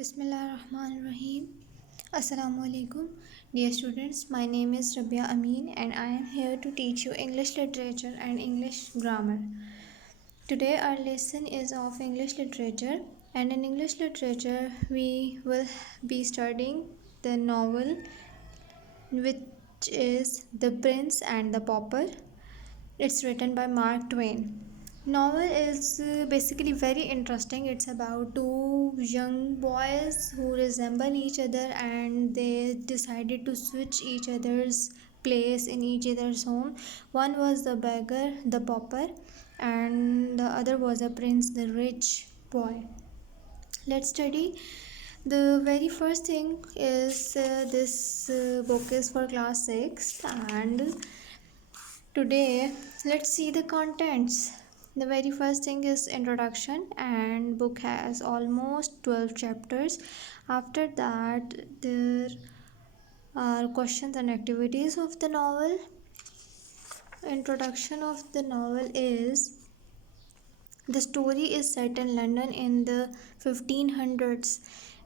Bismillahirrahmanirrahim. Assalamu alaikum. Dear students, my name is Rabbia Amin and I am here to teach you English literature and English grammar. Today our lesson is of English literature, and in English literature we will be studying the novel which is The Prince and the Pauper. It's written by Mark Twain. Novel is basically very interesting. It's about two young boys who resemble each other and they decided to switch each other's place in each other's home. One was the beggar, the pauper, and the other was a prince, the rich boy. Let's study. The very first thing is this book is for class 6, and today let's see the contents. The very first thing is introduction, and book has almost 12 chapters. After that there are questions and activities of the novel. Introduction of the novel is: the story is set in London in the 1500s.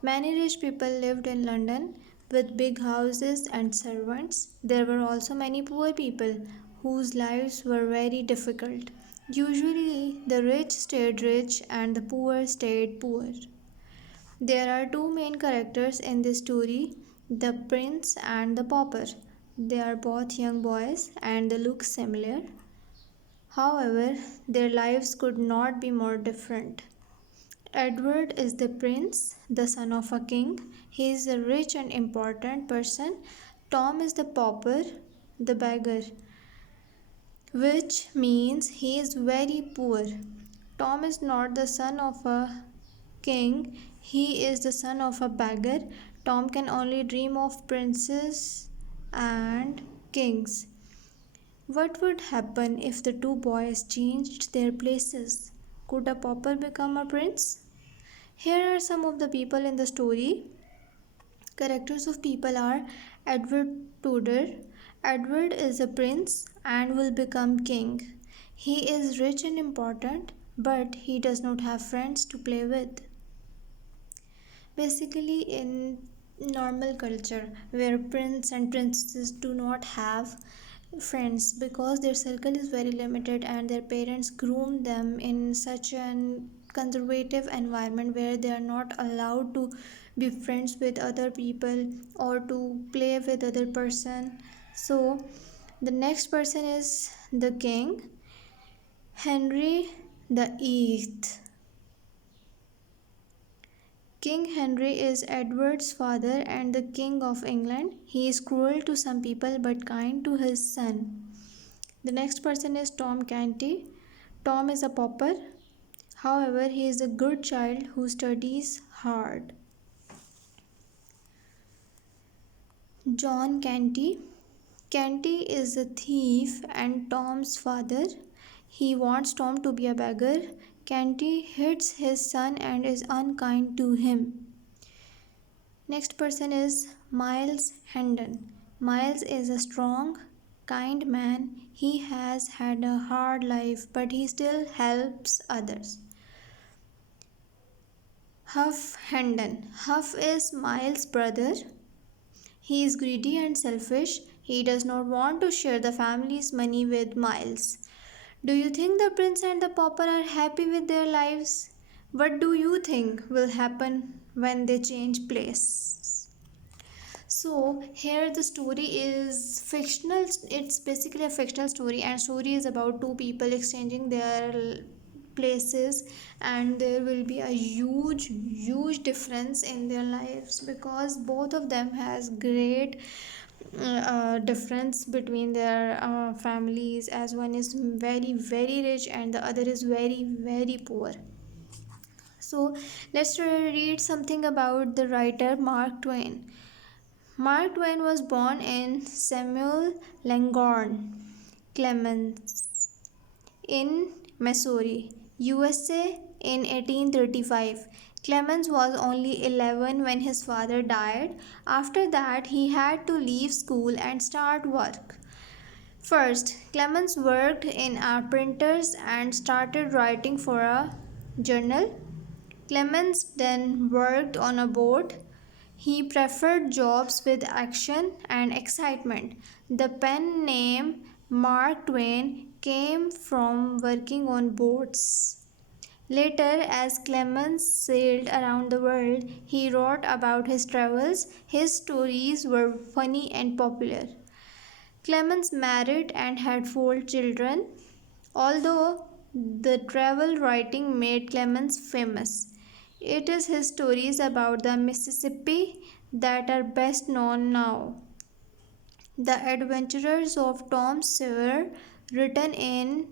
Many rich people lived in London with big houses and servants. There were also many poor people whose lives were very difficult. Usually, the rich stayed rich and the poor stayed poor. There are two main characters in this story, the prince and the pauper. They are both young boys and they look similar. However, their lives could not be more different. Edward is the prince, the son of a king. He is a rich and important person. Tom is the pauper, the beggar, which means he is very poor. Tom is not the son of a king, he is the son of a beggar. Tom can only dream of princes and kings. What would happen if the two boys changed their places? Could a pauper become a prince? Here are some of the people in the story. Characters of people are Edward Tudor. Edward is a prince and will become king. He is rich and important, but he does not have friends to play with. Basically, in normal culture where prince and princesses do not have friends because their circle is very limited and their parents groom them in such an conservative environment where they are not allowed to be friends with other people or to play with other person. So the next person is the king, Henry the Eighth. King Henry is Edward's father and the King of England. He is cruel to some people but kind to his son. The next person is Tom Canty. Tom is a pauper. However, he is a good child who studies hard. John Canty. Canty is a thief and Tom's father. He wants Tom to be a beggar. Canty hates his son and is unkind to him. Next person is Miles Hendon. Miles is a strong, kind man. He has had a hard life, but he still helps others. Huff Hendon. Huff is Miles' brother. He is greedy and selfish. He does not want to share the family's money with Miles. Do you think the prince and the pauper are happy with their lives? What do you think will happen when they change place? So here the story is fictional. It's basically a fictional story, and story is about two people exchanging their places, and there will be a huge difference in their lives because both of them has great difference between their families, as one is very rich and the other is very poor. So let's read something about the writer Mark Twain. Mark Twain was born in Samuel Langhorne Clemens in Missouri, USA in 1835. Clemens was only 11 when his father died. After that, he had to leave school and start work. First, Clemens worked in a printer's and started writing for a journal. Clemens then worked on a boat. He preferred jobs with action and excitement. The pen name Mark Twain came from working on boats. Later, as Clemens sailed around the world, he wrote about his travels. His stories were funny and popular. Clemens married and had 4 children. Although the travel writing made Clemens famous, it is his stories about the Mississippi that are best known now. The Adventures of Tom Sawyer, written in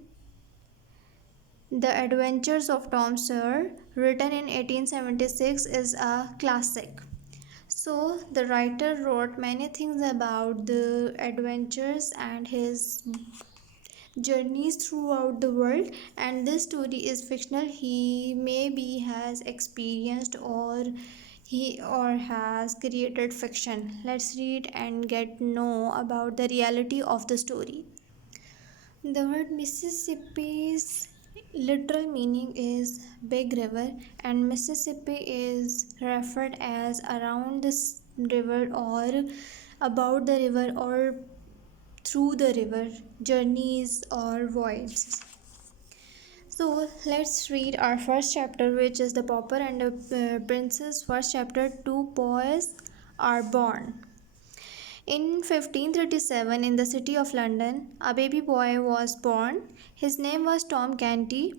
The Adventures of Tom Sawyer, written in 1876, is a classic. So, the writer wrote many things about the adventures and his journeys throughout the world, and this story is fictional. He maybe has experienced or has created fiction. Let's read and get know about the reality of the story. The word Mississippi's literal meaning is big river, and Mississippi is referred as around this river or about the river or through the river, journeys or voyages. So let's read our first chapter, which is the Pauper and the Princess. First chapter, two boys are born. In 1537, in the city of London, a baby boy was born. His name was Tom Canty.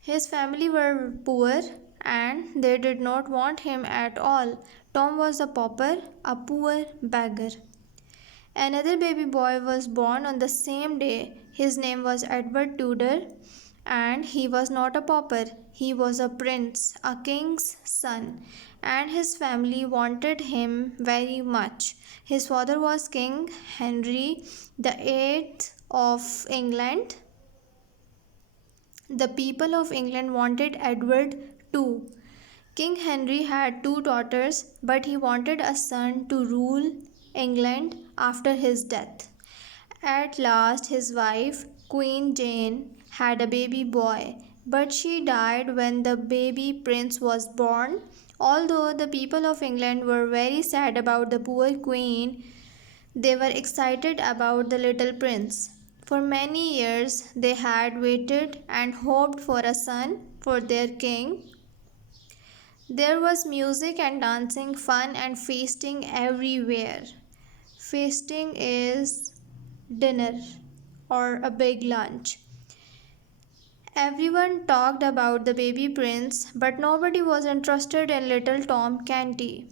His family were poor and they did not want him at all. Tom was a pauper, a poor beggar. Another baby boy was born on the same day. His name was Edward Tudor, and he was not a pauper. He was a prince, a king's son, and his family wanted him very much. His father was King Henry the Eighth of England. The people of England wanted Edward too. King Henry had 2 daughters, but he wanted a son to rule England after his death. At last, his wife, Queen Jane, had a baby boy, but she died when the baby prince was born. Although the people of England were very sad about the poor queen, they were excited about the little prince. For many years, they had waited and hoped for a son for their king. There was music and dancing, fun and feasting everywhere. Feasting is dinner or a big lunch. Everyone talked about the baby prince, but nobody was interested in little Tom Canty.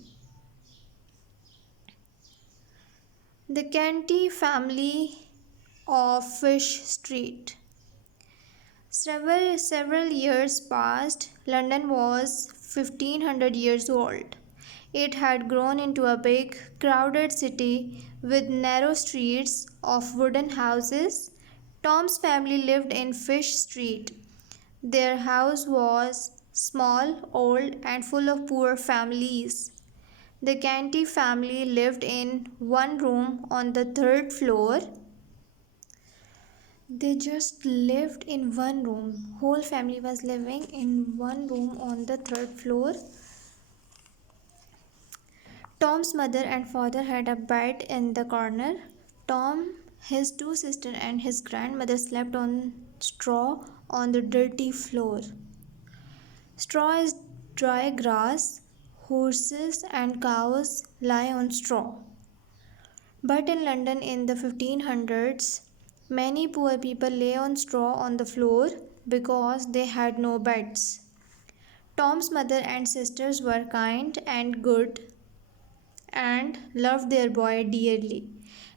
The Canty family of Fish Street. Several years passed. London was 1500 years old. It had grown into a big, crowded city with narrow streets of wooden houses. Tom's family lived in Fish Street. Their house was small, old, and full of poor families. The Canty family lived in one room on the third floor. They just lived in one room. Whole family was living in one room on the third floor. Tom's mother and father had a bed in the corner. Tom, his 2 sisters, and his grandmother slept on straw on the dirty floor. Straw is dry grass. Horses and cows lie on straw. But in London in the 1500s, many poor people lay on straw on the floor because they had no beds. Tom's mother and sisters were kind and good and loved their boy dearly.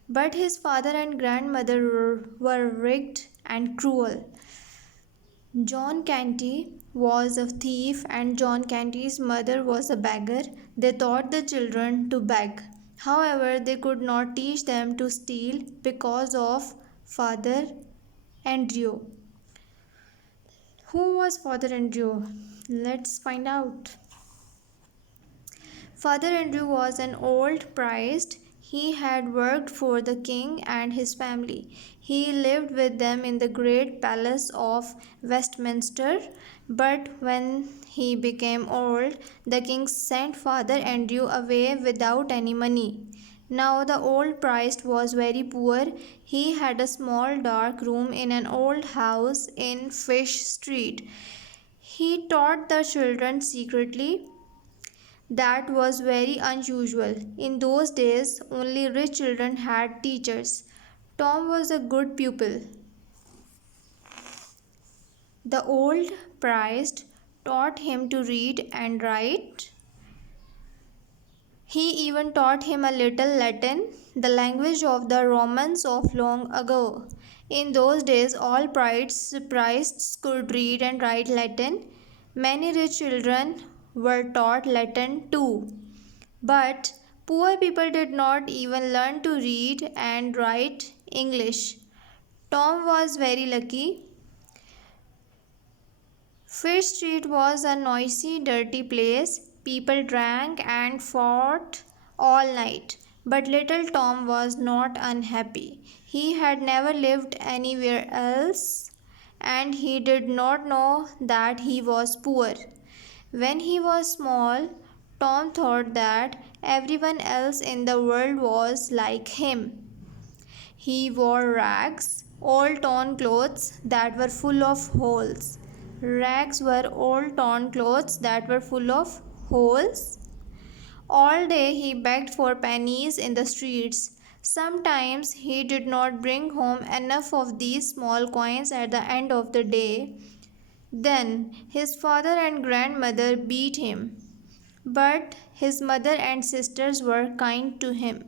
But his father and grandmother were wicked and cruel. John Canty was a thief and John Canty's mother was a beggar. They taught the children to beg. However, they could not teach them to steal because of Father Andrew. Who was Father Andrew? Let's find out. Father Andrew was an old priest. He had worked for the king and his family. He lived with them in the great palace of Westminster. But when he became old, the king sent Father Andrew away without any money. Now the old priest was very poor. He had a small dark room in an old house in Fish Street. He taught the children secretly. That was very unusual. In those days, only rich children had teachers. Tom was a good pupil. The old priest taught him to read and write. He even taught him a little Latin, the language of the Romans of long ago. In those days, all priests could read and write Latin. Many rich children were taught Latin too. But poor people did not even learn to read and write English. Tom was very lucky. Fish Street was a noisy, dirty place. People drank and fought all night. But little Tom was not unhappy. He had never lived anywhere else, and he did not know that he was poor. When he was small, Tom thought that everyone else in the world was like him. He wore rags, old torn clothes that were full of holes. Rags were old torn clothes that were full of holes. All day he begged for pennies in the streets. Sometimes he did not bring home enough of these small coins at the end of the day. Then his father and grandmother beat him. But his mother and sisters were kind to him.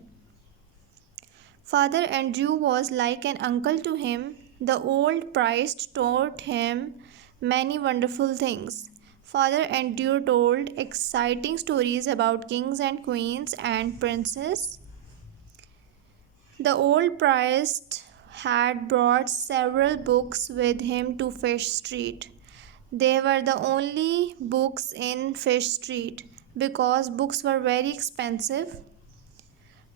Father Andrew was like an uncle to him. The old priest taught him many wonderful things. Father Andrew told exciting stories about kings and queens and princes. The old priest had brought several books with him to Fish Street. They were the only books in Fish Street because books were very expensive.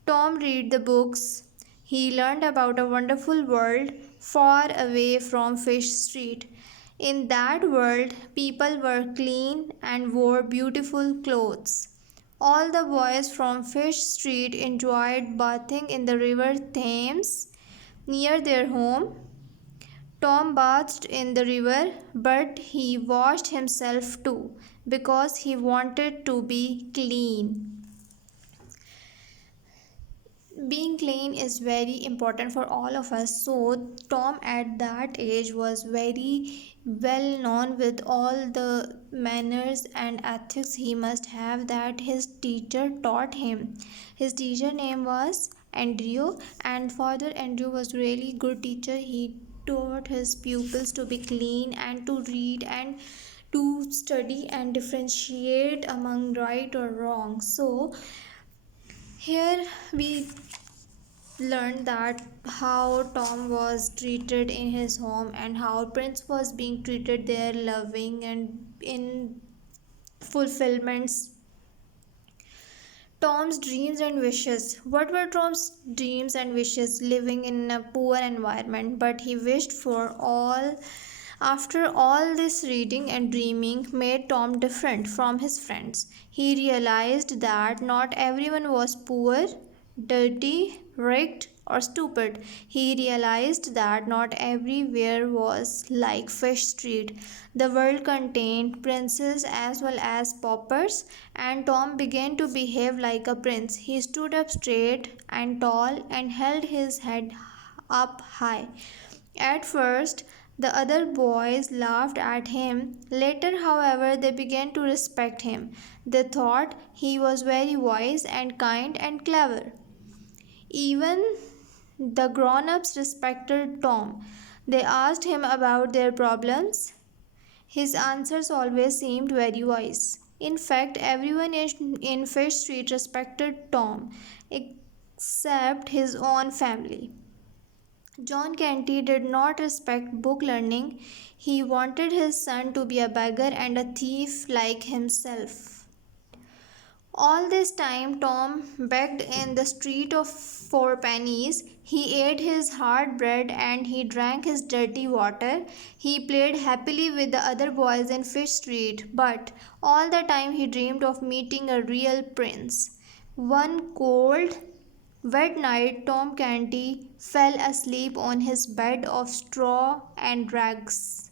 Tom read the books. He learned about a wonderful world far away from Fish Street. In that world, people were clean and wore beautiful clothes. All the boys from Fish Street enjoyed bathing in the river Thames near their home. Tom bathed in the river, but he washed himself too because he wanted to be clean. Being clean is very important for all of us. So, Tom at that age was very well known with all the manners and ethics he must have that his teacher taught him. His teacher name was Andrew, and Father Andrew was really good teacher. He taught his pupils to be clean and to read and to study and differentiate among right or wrong. So here we learned that how Tom was treated in his home and how Prince was being treated there, loving and in fulfillments. Tom's dreams and wishes. What were Tom's dreams and wishes? Living in a poor environment, but he wished for all. After all this reading and dreaming made Tom different from his friends. He realized that not everyone was poor, dirty, rigged, or stupid. He realized that not everywhere was like Fish Street. The world contained princes as well as paupers, and Tom began to behave like a prince. He stood up straight and tall and held his head up high. At first, the other boys laughed at him. Later, however, they began to respect him. They thought he was very wise and kind and clever. Even the grown ups respected Tom. They asked him about their problems. His answers always seemed very wise. In fact, everyone in Fish Street respected Tom except his own family. John Canty did not respect book learning. He wanted his son to be a beggar and a thief like himself. All this time, Tom begged in the street of 4 pennies. He ate his hard bread and he drank his dirty water. He played happily with the other boys in Fish Street, but all the time he dreamed of meeting a real prince. One cold, wet night, Tom Canty fell asleep on his bed of straw and rags.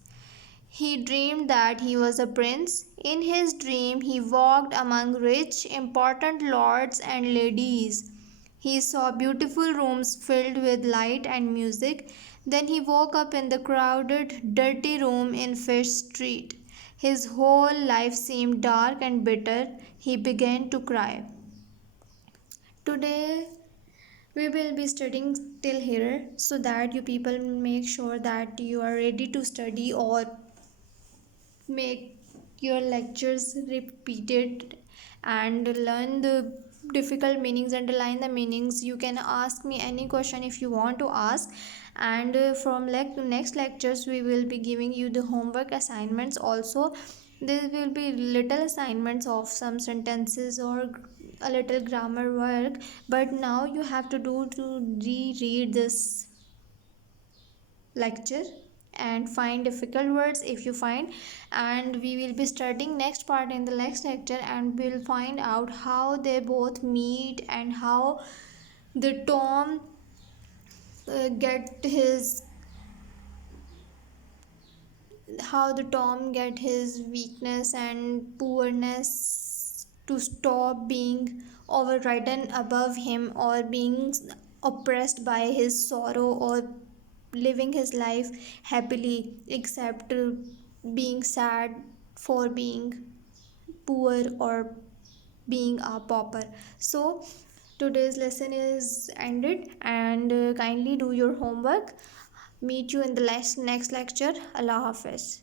He dreamed that he was a prince. In his dream, he walked among rich, important lords and ladies. He saw beautiful rooms filled with light and music. Then he woke up in the crowded, dirty room in Fish Street. His whole life seemed dark and bitter. He began to cry. Today, we will be studying till here so that you people make sure that you are ready to study or make your lectures repeated and learn the difficult meanings, underline the meanings. You can ask me any question if you want to ask, and from next lectures we will be giving you the homework assignments also. There will be little assignments of some sentences or a little grammar work, but now you have to do to reread this lecture and find difficult words if you find, and we will be studying next part in the next lecture, and we'll find out how they both meet and the tom get his how the Tom get his weakness and poorness to stop being overridden above him or being oppressed by his sorrow or living his life happily, except being sad for being poor or being a pauper. So today's lesson is ended, and kindly do your homework. Meet you in the next lecture. Allah Hafiz.